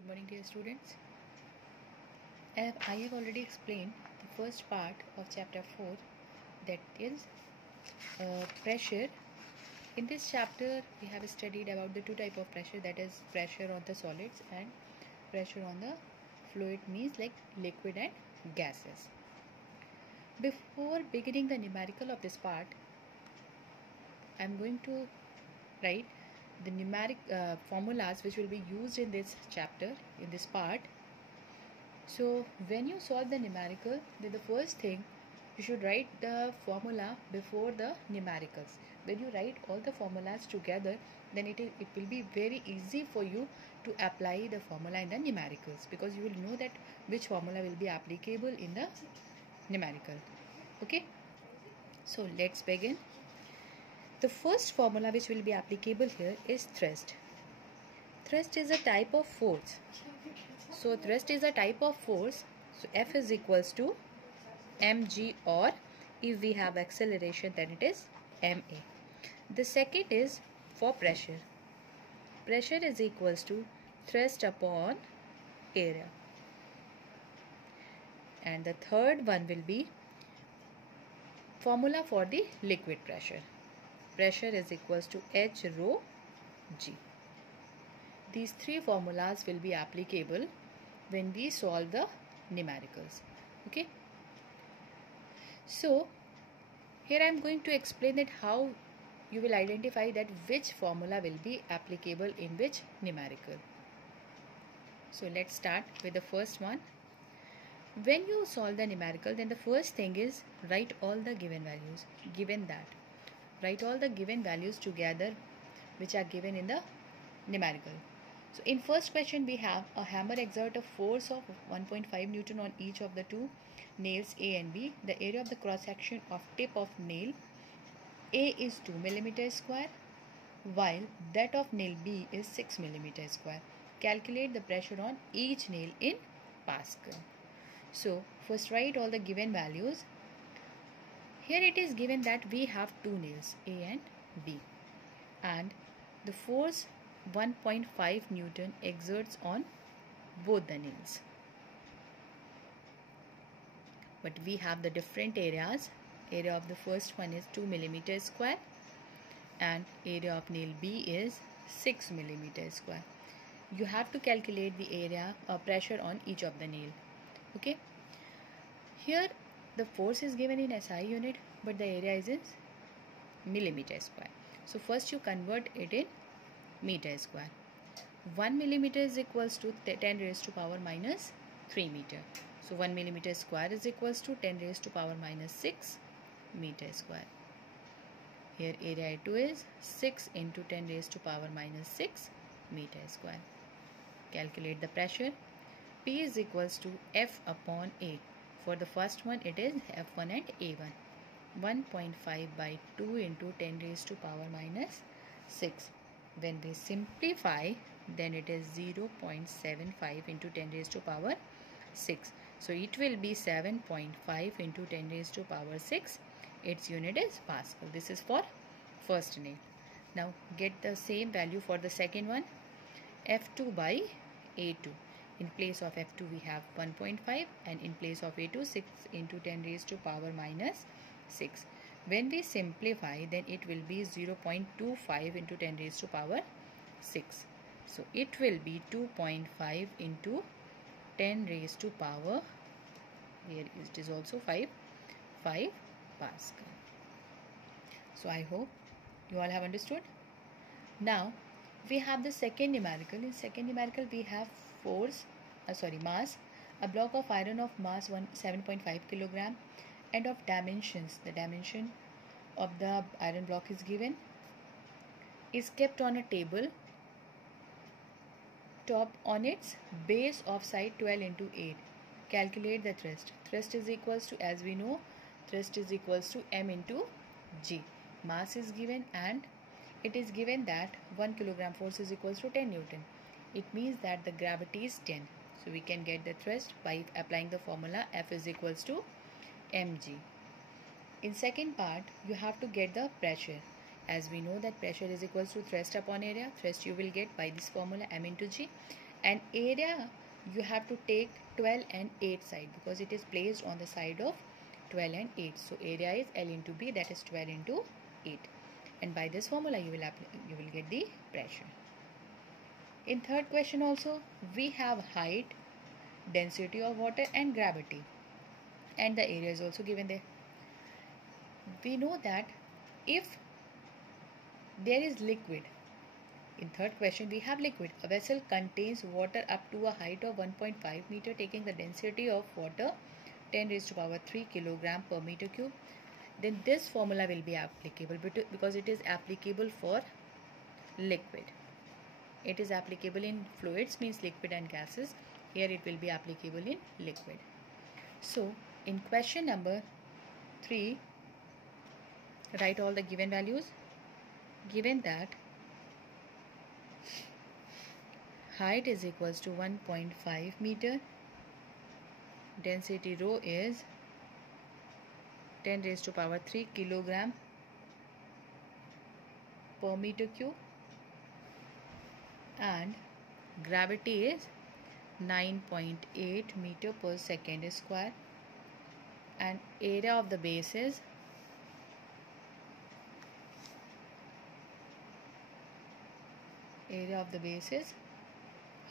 Good morning, dear students. I have already explained the first part of chapter 4, that is pressure. In this chapter, we have studied about the two type of pressure, that is pressure on the solids and pressure on the fluid, means like liquid and gases. Before beginning the numerical of this part, I am going to write the numeric formulas which will be used in this chapter, in this part. So when you solve the numerical, then the first thing you should write the formula before the numericals. When you write all the formulas together, then it will be very easy for you to apply the formula in the numericals, because you will know that which formula will be applicable in the numerical. Okay, so let's begin. The first formula which will be applicable here is thrust. Thrust is a type of force. So thrust is a type of force. So F is equals to mg, or if we have acceleration, then it is ma. The second is for pressure. Pressure is equals to thrust upon area. And the third one will be formula for the liquid pressure. Pressure is equals to H rho G. These three formulas will be applicable when we solve the numericals. Okay. So here I am going to explain that how you will identify that which formula will be applicable in which numerical. So let's start with the first one. When you solve the numerical, then the first thing is write all the given values. Given that, write all the given values together which are given in the numerical. So in first question, we have a hammer exert a force of 1.5 Newton on each of the two nails A and B. The area of the cross section of tip of nail A is 2 mm square, while that of nail B is 6 mm square. Calculate the pressure on each nail in Pascal. So first write all the given values. Here it is given that we have two nails A and B, and the force 1.5 Newton exerts on both the nails. But we have the different areas. Area of the first one is 2 mm square and area of nail B is 6 mm square. You have to calculate the area or pressure on each of the nail. Okay. Here the force is given in SI unit, but the area is in millimeter square. So first you convert it in meter square. 1 millimeter is equals to 10 raised to power minus 3 meter. So 1 millimeter square is equals to 10 raised to power minus 6 meter square. Here area A2 is 6 into 10 raised to power minus 6 meter square. Calculate the pressure. P is equals to F upon A. For the first one, it is F1 and A1. 1.5 by 2 into 10 raised to power minus 6. When we simplify, then it is 0.75 into 10 raised to power 6. So it will be 7.5 into 10 raised to power 6. Its unit is Pascal. This is for first nail. Now get the same value for the second one. F2 by A2. In place of F2 we have 1.5 and in place of A2 6 into 10 raised to power minus 6. When we simplify, then it will be 0.25 into 10 raised to power 6. So it will be 2.5 into 10 raised to power, here it is also 5 Pascal. So I hope you all have understood. Now we have the second numerical. In second numerical we have mass. A block of iron of mass 7.5 kg and of dimensions. The dimension of the iron block is given. Is kept on a table. Top on its base of side 12 into 8. Calculate the thrust. Thrust is equals to, as we know, thrust is equals to M into G. Mass is given and it is given that 1 kg force is equals to 10 Newton. It means that the gravity is 10. So we can get the thrust by applying the formula F is equals to mg. In second part, you have to get the pressure. As we know that pressure is equals to thrust upon area. Thrust you will get by this formula M into G. And area, you have to take 12 and 8 side, because it is placed on the side of 12 and 8. So area is L into B, that is 12 into 8. And by this formula you will get the pressure. In third question also, we have height, density of water and gravity, and the area is also given there. We know that if there is liquid, in third question we have liquid, a vessel contains water up to a height of 1.5 meter, taking the density of water 10 raised to power 3 kilogram per meter cube, then this formula will be applicable, because it is applicable for liquid. It is applicable in fluids, means liquid and gases. Here it will be applicable in liquid. So in question number 3, write all the given values. Given that height is equals to 1.5 meter, density rho is 10 raised to power 3 kilogram per meter cube, and gravity is 9.8 meter per second square, and area of the base is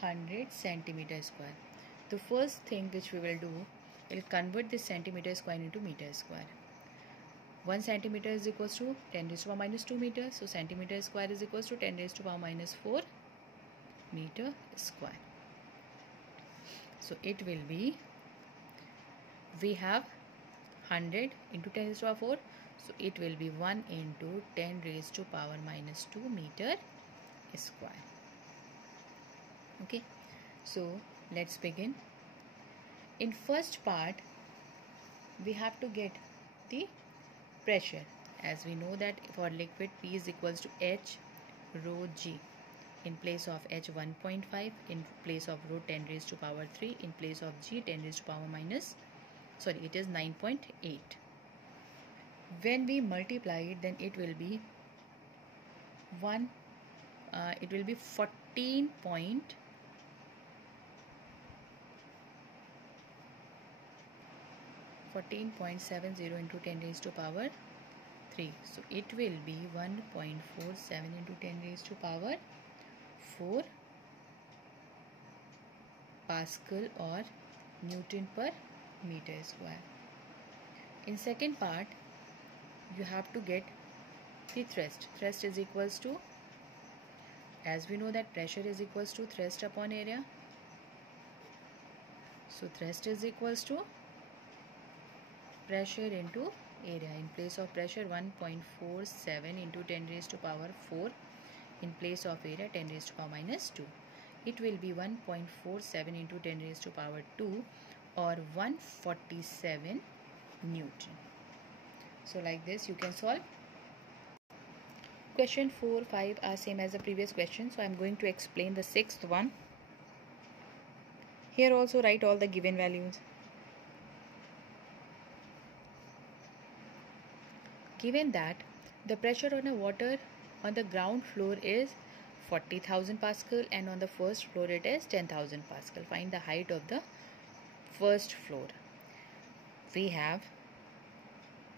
100 centimeter square. The first thing which we will do, we'll convert this centimeter square into meter square. 1 centimeter is equals to 10 raised to power minus 2 meters. So centimeter square is equals to 10 raised to power minus 4 meter square. So it will be, we have 100 into 10 raised to power 4. So it will be 1 into 10 raised to power minus 2 meter square. Okay, so let's begin. In first part, we have to get the pressure. As we know that for liquid, P is equals to H rho G. In place of H 1.5, in place of rho 10 raised to power 3, in place of G 10 raised to power minus, sorry, it is 9.8. When we multiply it, then it will be 14.70 into 10 raised to power 3. So it will be 1.47 into 10 raised to power 4 Pascal or Newton per meter square. In second part, you have to get the thrust. Thrust is equals to, as we know that pressure is equals to thrust upon area. So thrust is equals to pressure into area. In place of pressure, 1.47 into 10 raised to power 4. In place of area, 10 raised to power minus 2. It will be 1.47 into 10 raised to power 2, or 147 Newton. So like this you can solve. Question 4, 5 are same as the previous question. So I am going to explain the sixth one. Here also write all the given values. Given that the pressure on a water on the ground floor is 40,000 Pascal and on the first floor it is 10,000 Pascal. Find the height of the first floor. We have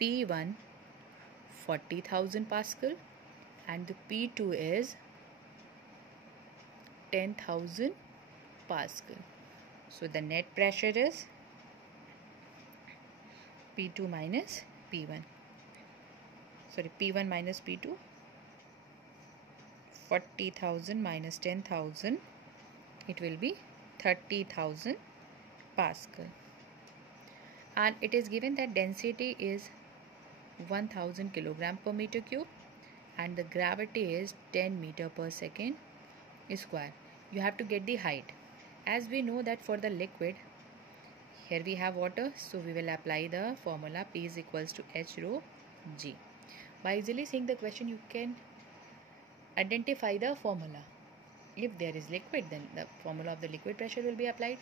P1 40,000 Pascal and the P2 is 10,000 Pascal. So the net pressure is P2 minus P1. Sorry, P1 minus P2. 40,000 minus 10,000. It will be 30,000 Pascal. And it is given that density is 1000 kilogram per meter cube and the gravity is 10 meter per second square. You have to get the height. As we know that for the liquid, here we have water, so we will apply the formula P is equals to H rho G. By easily seeing the question, you can identify the formula. If there is liquid, then the formula of the liquid pressure will be applied.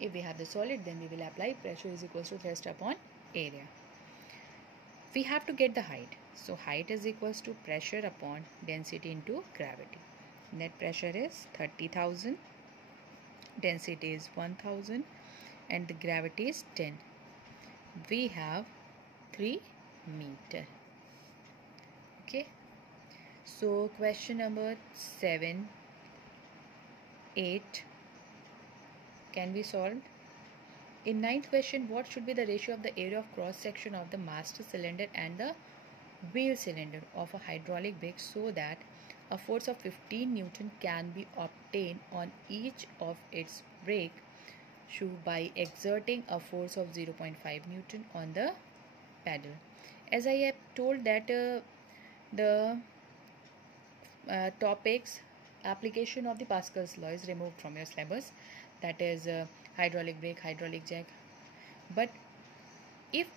If we have the solid, then we will apply pressure is equals to thrust upon area. We have to get the height. So height is equals to pressure upon density into gravity. Net pressure is 30,000 density is 1000 and the gravity is 10. We have 3 meter. Okay, so question number 7, 8 can be solved. In ninth question, what should be the ratio of the area of cross section of the master cylinder and the wheel cylinder of a hydraulic brake so that a force of 15 Newton can be obtained on each of its brake shoe by exerting a force of 0.5 Newton on the pedal. As I have told that the topics application of the Pascal's law is removed from your syllabus, that is hydraulic brake, hydraulic jack. But if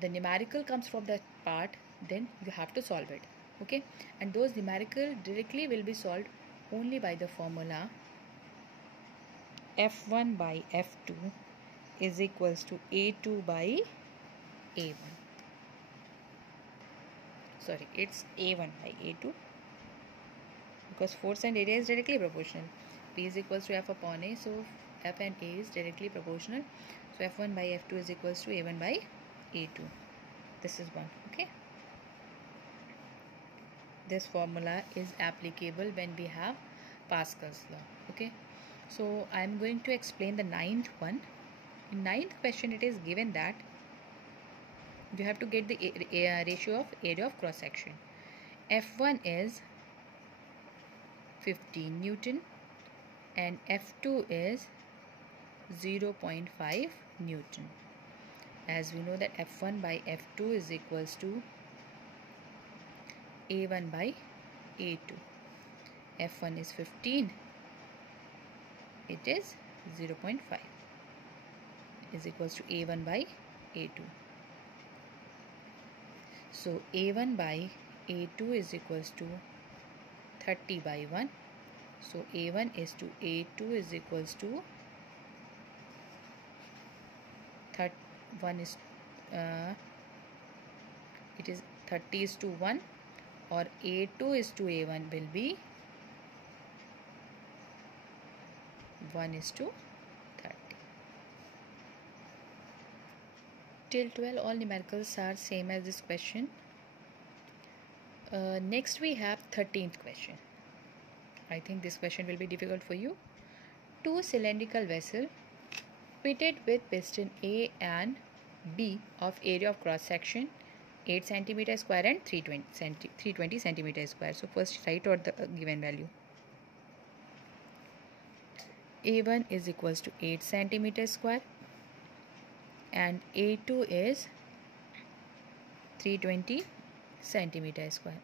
the numerical comes from that part, then you have to solve it. Okay, and those numerical directly will be solved only by the formula F1 by F2 is equals to A2 by A1. Sorry, it's A1 by A2 because force and area is directly proportional. P is equals to F upon A, so F and A is directly proportional. So F1 by F2 is equals to A1 by A2. This is one. Okay. This formula is applicable when we have Pascal's law. Okay. So I am going to explain the ninth one. In ninth question, it is given that you have to get the ratio of area of cross section. F1 is 15 Newton and F2 is 0.5 Newton. As we know that F1 by F2 is equals to A1 by A2. F1 is 15. It is 0.5 is equals to A1 by A2. So A1 by A2 is equals to 30 by 1. So A1 is to A2 is equals to 1 is it is 30 is to 1, or A2 is to A1 will be 1 is to 30. Till 12 all numericals are same as this question. Next we have 13th question. I think this question will be difficult for you. Two cylindrical vessel fitted with piston A and B of area of cross section 8 cm square and 320 cm square. So first write out the given value. A1 is equals to 8 cm square and A2 is 320 cm square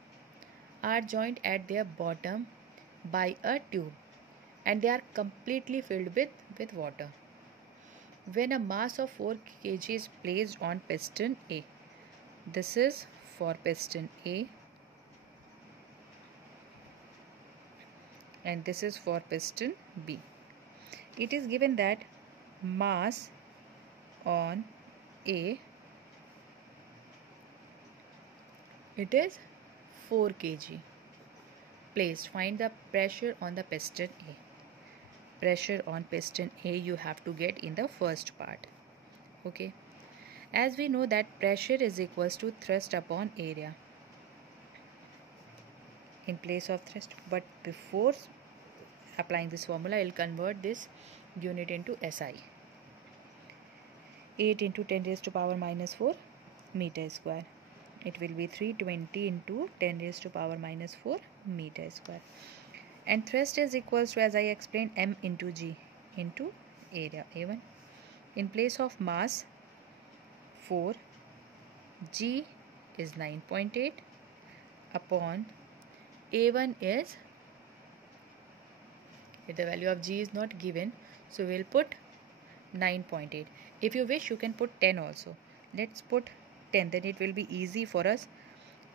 are joined at their bottom by a tube and they are completely filled with water. When a mass of 4 kg is placed on piston A, this is for piston A and this is for piston B. It is given that mass on A, it is 4 kg placed. Find the pressure on the piston A. Pressure on piston A you have to get in the first part. Okay, as we know that pressure is equals to thrust upon area in place of thrust, but before applying this formula I will convert this unit into SI. 8 into 10 raised to power minus 4 meter square. It will be 320 into 10 raised to power minus 4 meter square. And thrust is equals to, as I explained, M into G into area A1. In place of mass 4, G is 9.8 upon A1 is, if the value of G is not given, so we will put 9.8. If you wish, you can put 10 also. Let's put 10, then it will be easy for us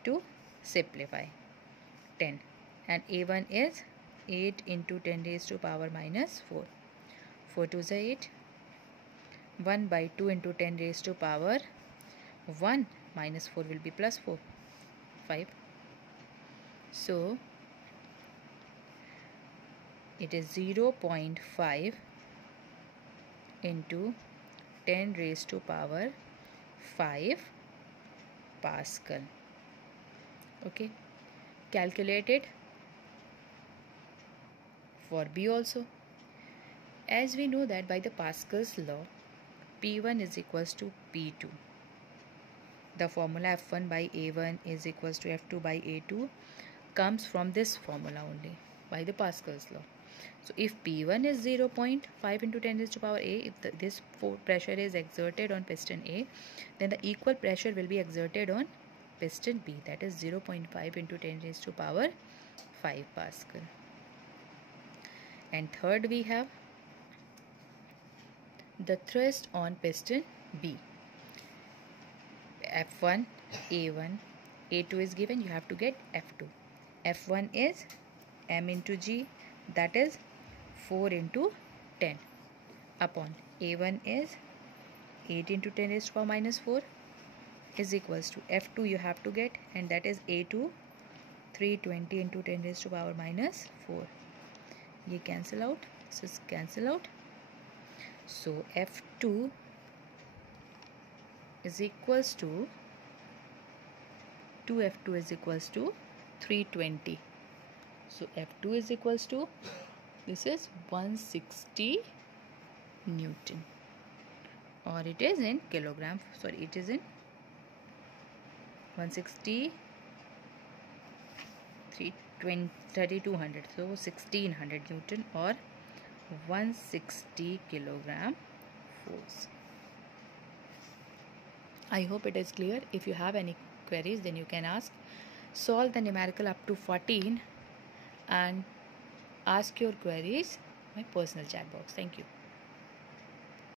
to simplify. 10 and A1 is 8 into 10 raised to power minus 4. 4 to the 8. 1 by 2 into 10 raised to power 1 minus 4 will be plus 4. 5. So it is 0.5 into 10 raised to power 5 Pascal. Okay, calculate it for B also. As we know that by the Pascal's law, P1 is equals to P2. The formula F1 by A1 is equals to F2 by A2 comes from this formula only, by the Pascal's law. So if P1 is 0.5 into 10 raised to power A, if this pressure is exerted on piston A, then the equal pressure will be exerted on piston B, that is 0.5 into 10 raised to power 5 Pascal. And third we have the thrust on piston B. F1, A1, A2 is given, you have to get F2. F1 is M into G, that is 4 into 10 upon A1 is 8 into 10 raised to power minus 4 is equals to F2 you have to get, and that is A2 320 into 10 raised to power minus 4. Ye cancel out, this is cancel out. So F2 is equals to 2F2 is equals to 320. So F2 is equals to, this is 160 Newton, or it is in kilogram, sorry, it is in 160 3200, so 1600 Newton or 160 kilogram force. I hope it is clear. If you have any queries, then you can ask. Solve the numerical up to 14 and ask your queries in my personal chat box. Thank you.